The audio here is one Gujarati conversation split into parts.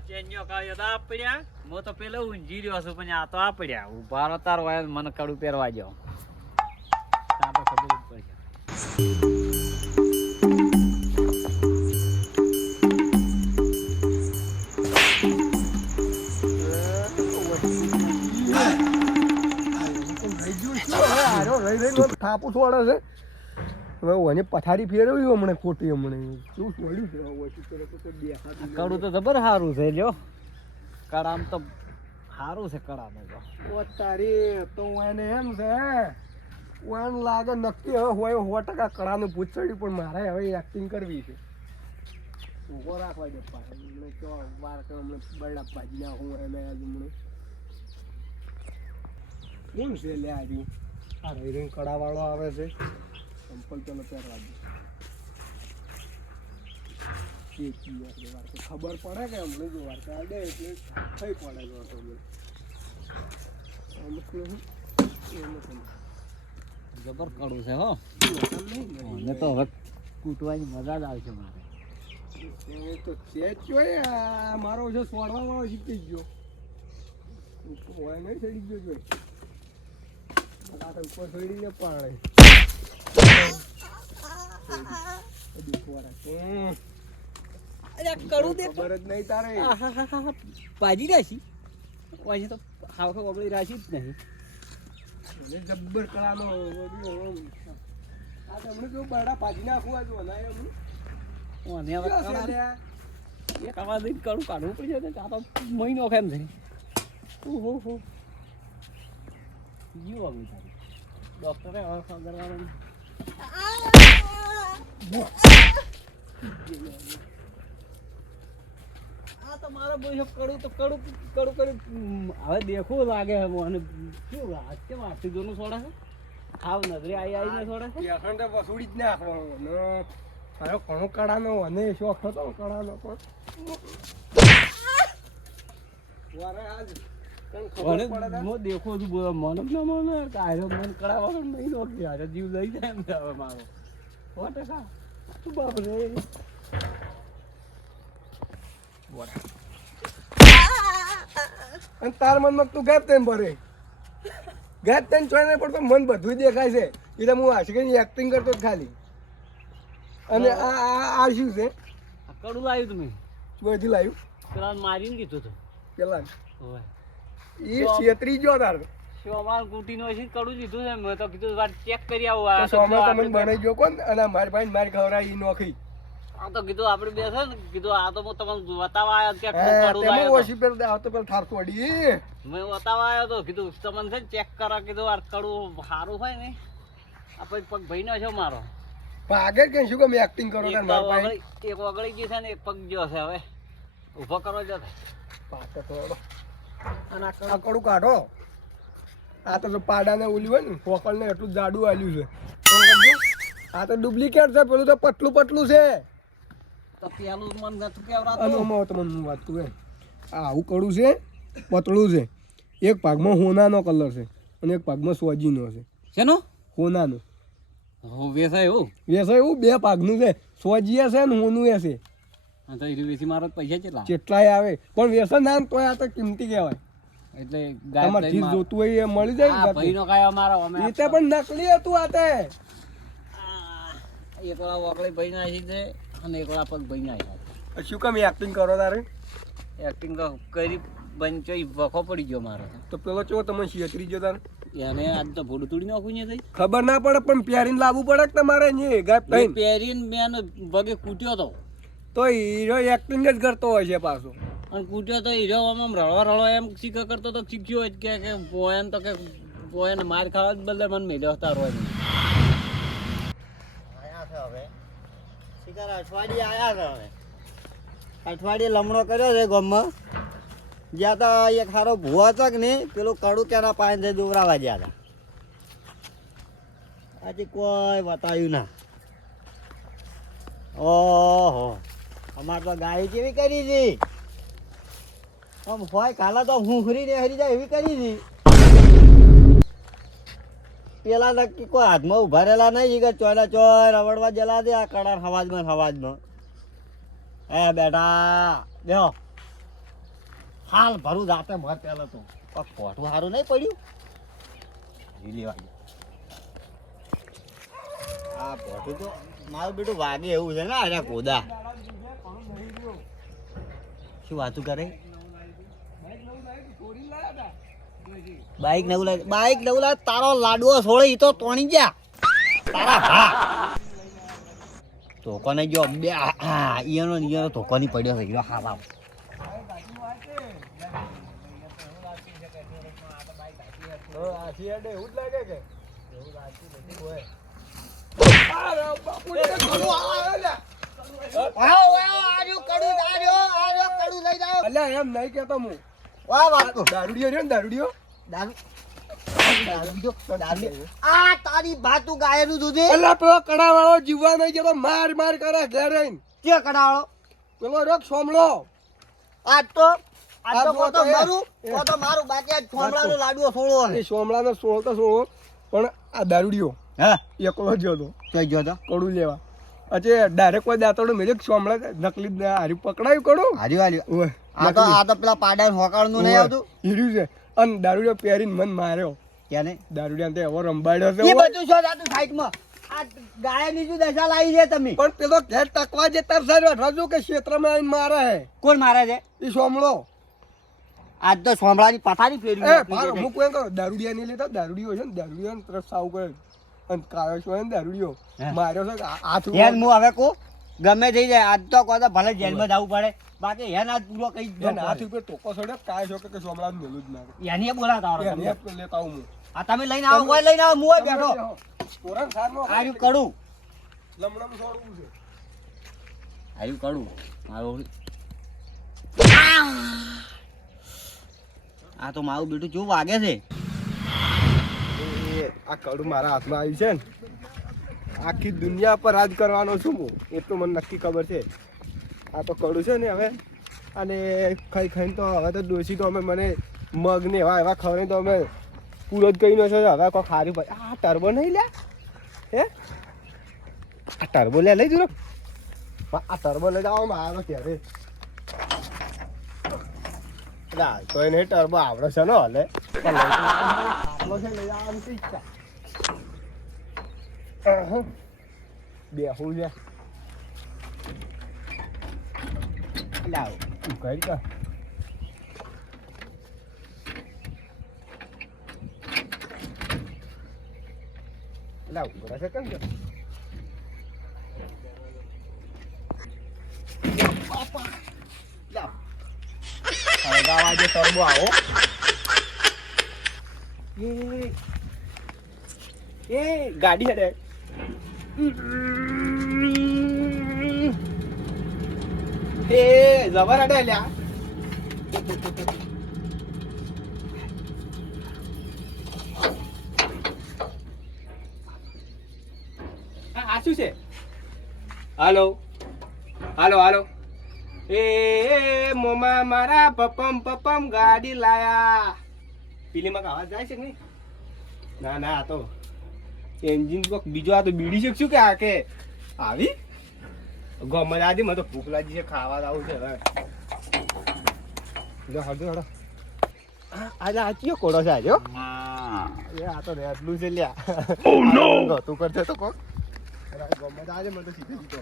ચેન્જો કાઢ્યો તો આ પડ્યા હું તો પેલો ઊંઘી રહ્યો છું પણ આ તો આ પડ્યા ઉભા રહો તાર હોય મને કડું પહેરવા જાવ તાર તો ખબર જ પડશે થાપું છોડે છે હવે ઓને પથારી ફેરવ્યું હમણાં ખોટી હમણાં શું છોડ્યું છે કડું તો જબર સારું છે લ્યો કડામ તો સારું છે કડામાં તો ઓ તારી તો એને એમ છે ઓને લાગે નક્કી હવે હોય 100% કડાનું ભૂત ચડ્યું પણ મારે હવે એક્ટિંગ કરવી છે ઉભો રાખવા દે પાછળ કેવા વાર કે હમણાં બરડા ભાજી નાખું એને આજ હમણાં કોણ છે લે આજુ આ રહીને કડાવાળો આવે છે સંપલ ચાલો પહેરવા દે ખબર પડે કે હમણાં જો વાર કાઢે એટલે થઈ પડે જબર કડું છે હો મને તો હવે કૂટવાની મજા જ આવશે મારે તો ચેચ જોઈએ મારો છે સોડવા વાળો શીખી ગયો હોય નહીં ચડી ગયો જોઈ ઉપર ચડીને પાડે ભાજી રાશી પછી તો ખાવ ઓગળી રાશી જ નહીં જબ્બર કળાનો તમને જો બરડા ભાજી નાખવું આ જો એક આવા દઈને કડું કાઢવું પડશે ને આ તો મહિનો કેમ છે ઓહો હો જીવ આવી તારી ડોક્ટરે હવે ખબરવાનું આ તો મારો બોલો કડું તો કડું કડું હવે દેખવું લાગે છે મને શું વાત કેમ આથી જોનું છોડે છે ખાવ નજરે આવીને છોડે છે એખંડ વસૂડી જ નાખવાનો મારો ઘણો કળાનો અને શોખ હતો કળાનો પણ દેખો છું બોલો મને ના મને કાયરો મન કળાવા નહીં નોખી યાર જીવ લઈ જાય એમ હવે મારો 100% તું બાપ રે અને તાર મનમાં તું ગેપ તેમ ભરે ગેપ તેમ ચોય નહીં પડતો મન બધું દેખાય છે એટલે હું આશી એક્ટિંગ કરતો જ ખાલી અને આ શું છે કડું લાવ્યું તમે ચોથી લાવ્યું પેલા મારીને કીધું હતું પેલા હોય એ છેતરી ગયો તાર સોમાર કુટીનો છે કડું લીધું છે મેં તો કીધું વાર ચેક કરી આવું આ સોમાર તમને બનાવી ગયો કોણ અને મારી ભાઈ મારી ખવરાઈ ઈ નોખી આ તો કીધું આપણે બે છે ને કીધું આ તો હું તમને બતાવવા આવ્યો કે કડું તેમાં લાવ્યો ઓછી પેલ આવતો પેલ થાર તોડી મેં બતાવવા આવ્યો તો કીધું તમને છે ચેક કરા કીધું આ કડું સારું હોય ને આ પછી પગ ભાઈ નો છે મારો આગળ કે શું કે એક્ટિંગ કરો તાર માર ભાઈ એક ઓગળી ગઈ છે ને એક પગ ગયો છે હવે ઊભો કરો જ પાટો થોડો અને આ કડું કાઢો આ તો પાડાને ઓલી હોય ને ફોકલ ને એટલું જાડું આલ્યું છે આ તો ડુપ્લિકેટ છે પેલું તો પતલું પતલું છે તો પેલું મન નતું કેવરાતું અનુમાં તમને વાત તું આ આવું કડું છે પતળું છે એક ભાગમાં હોનાનો કલર છે અને એક ભાગમાં સોજીનો છે શેનો હોનાનો વેસાય એવું એવું બે ભાગનું છે સોજીએ છે ને હોનું એ છે હા તો એની વેસી મારો પૈસા કેટલાય આવે પણ વ્યસન નામ તોય આ તો કિંમતી કહેવાય એટલે તમારે ચીજ જોતું હોય એ મળી જાય ને ભાઈનો કાય અમારો અમે એ તે પણ નકલી હતું આ તે એકલા ઓગળી ભાઈ ના છે અને એકલા પગ ભાઈ ના શું કામ એક્ટિંગ કરો તારે એક્ટિંગ તો કરી બંચો વખો પડી ગયો મારો તો પેલો ચો તમે છેતરી ગયો તારે એને આજ તો ભોડું તોડી નાખું ને ખબર ના પડે પણ પહેરીને લાવવું પડે કે તમારે ગાયબ થઈને પહેરીને મેં પગે કૂટ્યો તો હીરો એક્ટિંગ જ કરતો હોય છે પાછો અને કૂટ્યો તો હીરો આમ રળવા એમ શીખા કરતો તો શીખ્યો હોય કે પોયન તો કે પોયન માર ખાવા જ બદલે મને મેલ્યો હતા રોજ આયા છે હવે શિકાર અઠવાડિયે આયા છે હવે અઠવાડિયે લમણો કર્યો છે ગામમાં જ્યાં તો એક સારો ભૂવો હતો કે નહીં પેલું કડું કેના પાણી દોરાવા ગયા હતા આજે કોઈ બતાવ્યું ના ઓહો અમારે તો ગાય કેવી કરી હતી આમ હોય કાલા તો હુંખરી ને હરી જાય એવી કરી હતી પેલા નક્કી કોઈ હાથમાં ઉભા રહેલા નહીં કે ચોયલા ચોય રવડવા જલા દે આ કડાર હવાજમાં હે બેટા બેહો હાલ ભરું જાતે મર પેલા તો કોઠું સારું નહીં પડ્યું ઈ લેવા ગયો. આ કોઠું તો મારું બેટું વાગે એવું છે ને અરે કોદા શું વાતું કરે બાઈક નવું લાય તારો લાડવો છોડે ઈ તો તોણી ગયા તારા ભા ધોકો નહીં ગયો બે ઈયનો ધોકો નહીં પડ્યો છે હા બાપ અલ્યા એમ નહીં કેતો હું વાહ વાત દારૂડિયો રહ્યો ને દારૂડિયો આ તારી ભાતું ગાયનું દૂધ અલ્યા પેલો કડાવાળો જીવવા નહીં જતો માર માર કરે ઘેર રહીને કે કડાળો પેલો રોગ સોમળો આજ તો આ કો તો તો એ. મારું બાકી આજ થોમડાનો લાડવો છોડવો એ સોમળાનો સોળતો સોળો પણ આ દારૂડિયો હા એકલો જ હતો કઈ ગયો તો કડું લેવા અચ્છે ડાયરેક્ટ કોઈ દાંતડો મેં સોમળા નકલી જ હારી પકડાયું કડું હારી ઓય આ તો પેલા પાડા હોકાળનું નહીં આવતું હીર્યું છે અને દારૂડિયો પહેરીને મન માર્યો ક્યાં ને દારૂડિયા તે એવો રંબાડ્યો છે એ બધું છો જાતું સાઈડમાં આ ગાયની શું દશા લાવી છે તમે પણ પેલો ઘેર ટકવા જતા સારું રજુ કે ક્ષેત્રમાં આવીને મારે હે કોણ મારે છે એ સોમળો આજ તો સોમળાની પથારી એ ફેરવી ભારો હું કોઈ કહું દારૂડિયા નહીં લેતા દારૂડિયો છે ને દારૂડિયો તરફ સાવ કરે અને કાયો છો ને દારૂડિયો હે. માર્યો છે કે હાથ હેન હું હવે કહું ગમે થઈ જાય આજ તો કહો તો ભલે જેલમાં જવું પડે બાકી હેન આજ પૂરો કઈ જ ન હાથ પડે. ઉપર ટોકો સડ્યો કાયો છો કે સોમળા મેલું જ મારે એની એ બોલાવતા આવડે એને તમને. જ લેતા આવું હું આ તમે લઈને આવો કોઈ લઈને આવો હું ઓય બેઠો કોરણ સારનો આર્યું કડું લમડામાં છોડવું છે આર્યું કડું મારું આ તો મારું બેટું કેવું વાગે છે એ આ કડું મારા હાથમાં આવ્યું છે ને આખી દુનિયા પર રાજ કરવાનો છું હું એ તો મને નક્કી ખબર છે આ તો કડું છે ને હવે અને ખાઈ ખાઈને તો હવે તો ડોસી તો અમે મને મગ ને એવા ખવડાવીને તો અમે પૂરો જ કહી છે હવે કોઈ ખારી ભાઈ આ ટર્બો નહીં લ્યા હે આ ટર્બો લે લઈ જરો આ ટર્બો લઈ જાઓ મારો ત્યારે તો એને ટર્બો આવડે છે ને હલે આટલો છે લઈ જવાનું છે ઈચ્છા બેહું છે લાવ તું કઈ કા લાવ બરા છે કેમ છે લાવ ગાવા જે ટર્બો આવો એ ગાડી હડે એ જબર હડે લ્યા આ શું છે હાલો હાલો હાલો એ મોમા મારા પપમ પપમ ગાડી લાયા પેલીમાં આવાજ જાય છે કે નહીં ના ના આ તો એન્જિન કોક બીજો આ તો બીડી શકશું કે આ કે આવી ગમે આજે મને તો ભૂખ લાગી છે ખાવા આવું છે હવે જો હળજો હળો આજે આ કયો કોડો છે આજે એ આ તો રેડલું છે લ્યા તું કરશે તો કોક ગમે આજે મને તો સીધે દીધો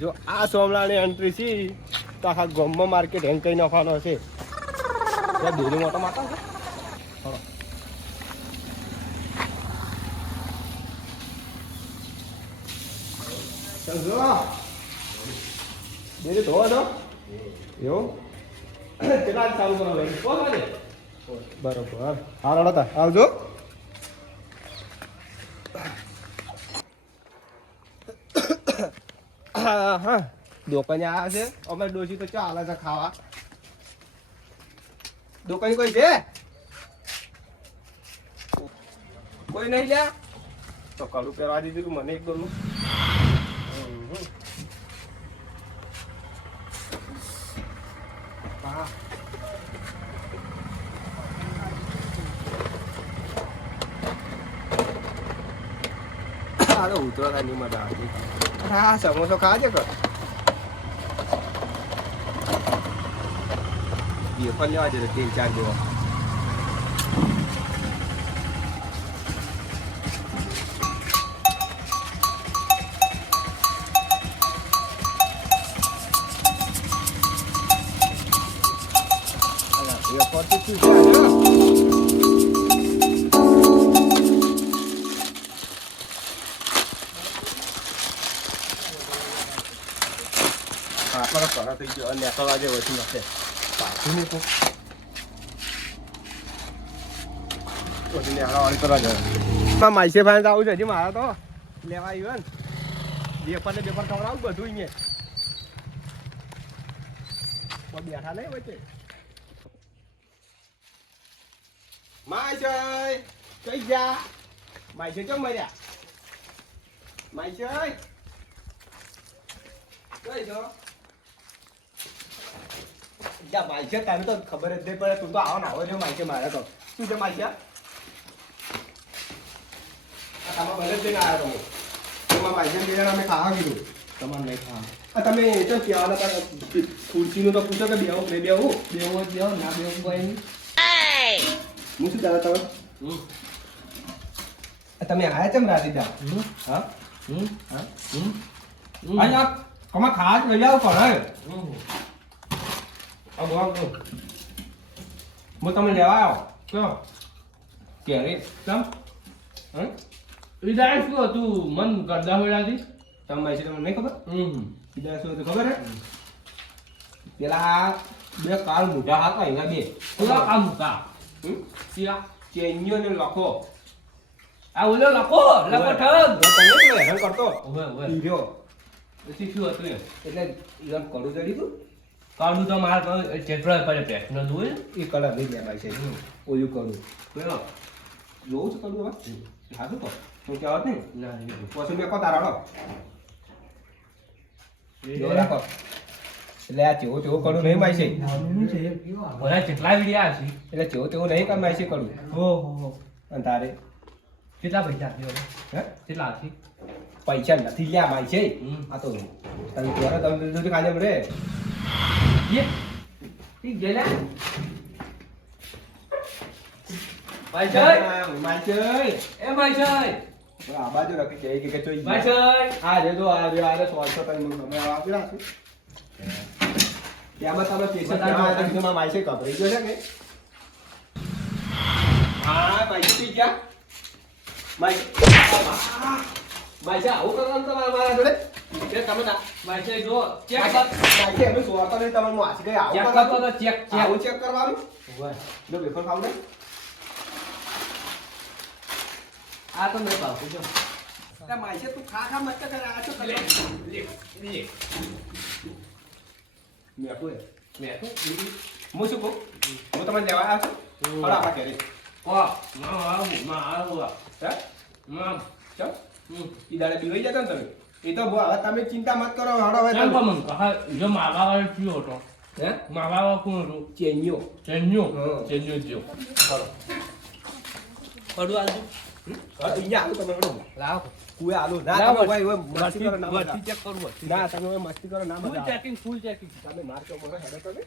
જો આ સોમલાની એન્ટ્રી છે તો આખા ગોમમાં માર્કેટ હેંગ કરી નાખવાનો હશે ડેરી મોટો માતા છે ચલો ડેરી ધોવા દો એવું કેટલા ચાલુ કરો ભાઈ કોણ વાગે બરોબર હા રડતા આવજો હા હા દુકાને આવ્યા છે અમે ડોસી તો ચાલે છે ખાવા દુકાન કોઈ છે કોઈ નહીં લ્યા તો કડું પહેરવા દીધું તું મને એક દોનું હા ઉતરો થાય મજા આવતી હા સમોસો ખાજે કર વેફર લેવા જશે તેલ ચાર જેવા. વેફર તો શું છે? આટલા કરા થઈ ગયો અને આટલા વાગે વધી નાખે પાછું નહીં કોઈ વધી આડાવાળી કરવા જાય માઈસે ભાઈ આવું છે હજી મારા તો લેવા આવ્યો ને બેફર ને બેફર ખવડાવું બધું અહીંયા બેઠા નહીં વચ્ચે માઈસે કઈ જા માઈસે ચમ મર્યા માઈસે કઈ છો જા માઈસે તને તો ખબર જ નહીં પડે તું તો આવો ને આવો છો માઈસે મારે તો શું છે માઈસે તમારા ભલે જ લઈને આવ્યા તમે એમાં માઈસે લઈને અમે ખાવા કીધું તમારે નહીં ખાવા તમે તો કહેવાના હતા ખુરશીનું તો પૂછો કે બેહો બે બેહું બેહો જ બેહો ના બેહું કોઈ નહીં હું શું ચાલે તમે તમે આયા કેમ રાધીદા હા હા અહીંયા કમા ખાસ લઈ જાવ પણ હું તમે લેવા આવ્યો કયો કેરી તમ વિદાય શું હતું મન કરતા હોયાથી તમે ભાઈ છે તમને નહીં ખબર વિદાય શું હતું ખબર હે પેલા બે કાળ મોટા હતા એના બે થોડા કામ હતા ચેન્યો ને લખો આ ઓલો લખો ઠગ તમે હેરાન કરતો ઓવે ઓવે હીરો પછી શું હતું એમ એટલે ઈવન કડું જડી તું કાઢું તો મારે ચેપડા પડે પ્રશ્ન જોયું એ કલર નહીં લેવાય છે ઓલું કડું બોલો જોઉં છું કડું હવે હાથું તો હું કહેવત નહીં ના પછી મેં કો તારાડો જો રાખો એટલે આ ચેવો તેવો કડું નહીં માય છે બોલા કેટલા વિડિયા છે એટલે ચેવો તેવો નહીં કામ માય છે કડું હો અને તારે કેટલા પૈસા આપ્યો હે કેટલા આથી પૈસા નથી લ્યા માય છે આ તો તમે દ્વારા તમે દીધું ખાજે રે ये ठीक गेला ભાઈ જય માય એ ભાઈ જય આ બાજુ રાખી છે કે ચોઈ ભાઈ જય આ રે તો આ રે સોળસો તમે તમે આપ્યા છે ત્યાંમાં તમે પૈસા તારા તમે માય છે કપરી ગયો છે કે હા માય છે ગયા માય માય આવું કરવાનું તમારા મારા જોડે એ તમે ના ભાઈ જય જો ચેક માય એમ સોળસો ને તમારે વાસી ગઈ આવું ચેક કરવાનું કરતો ચેક આવું ચેક કરવાનું ઓય જો વેફર ખાવ ને આ તો મેં પાછું જો તે માય તું ખા મત કર આ તો લે લે લે મે કોઈ મેં તો હું શું કહું હું તમને લેવા આવ્યો છું હળો આપણા ઘરે ઓ માં આવું હે માં ચલ ઈ દાડે બીવાઈ જતા ને તમે એ તો હવે તમે ચિંતા મત કરો હળો હવે કેમ તમે મન કહા જો માવા વાળો કયો હતો હે માવા કોણ હતો ચેન્યો ચેન્યો હા. ચેન્યો જો હળો પડું આલુ અહીંયા આલું તમે હળો લાવ કુએ આલું ના લાવ, તમે ભાઈ હવે મસ્તી કરો ના મજા વટી ચેક કરવું ના તમે હવે મસ્તી કરો ના ફૂલ મજા ચેકિંગ તમે માર છો મને હેડો તમે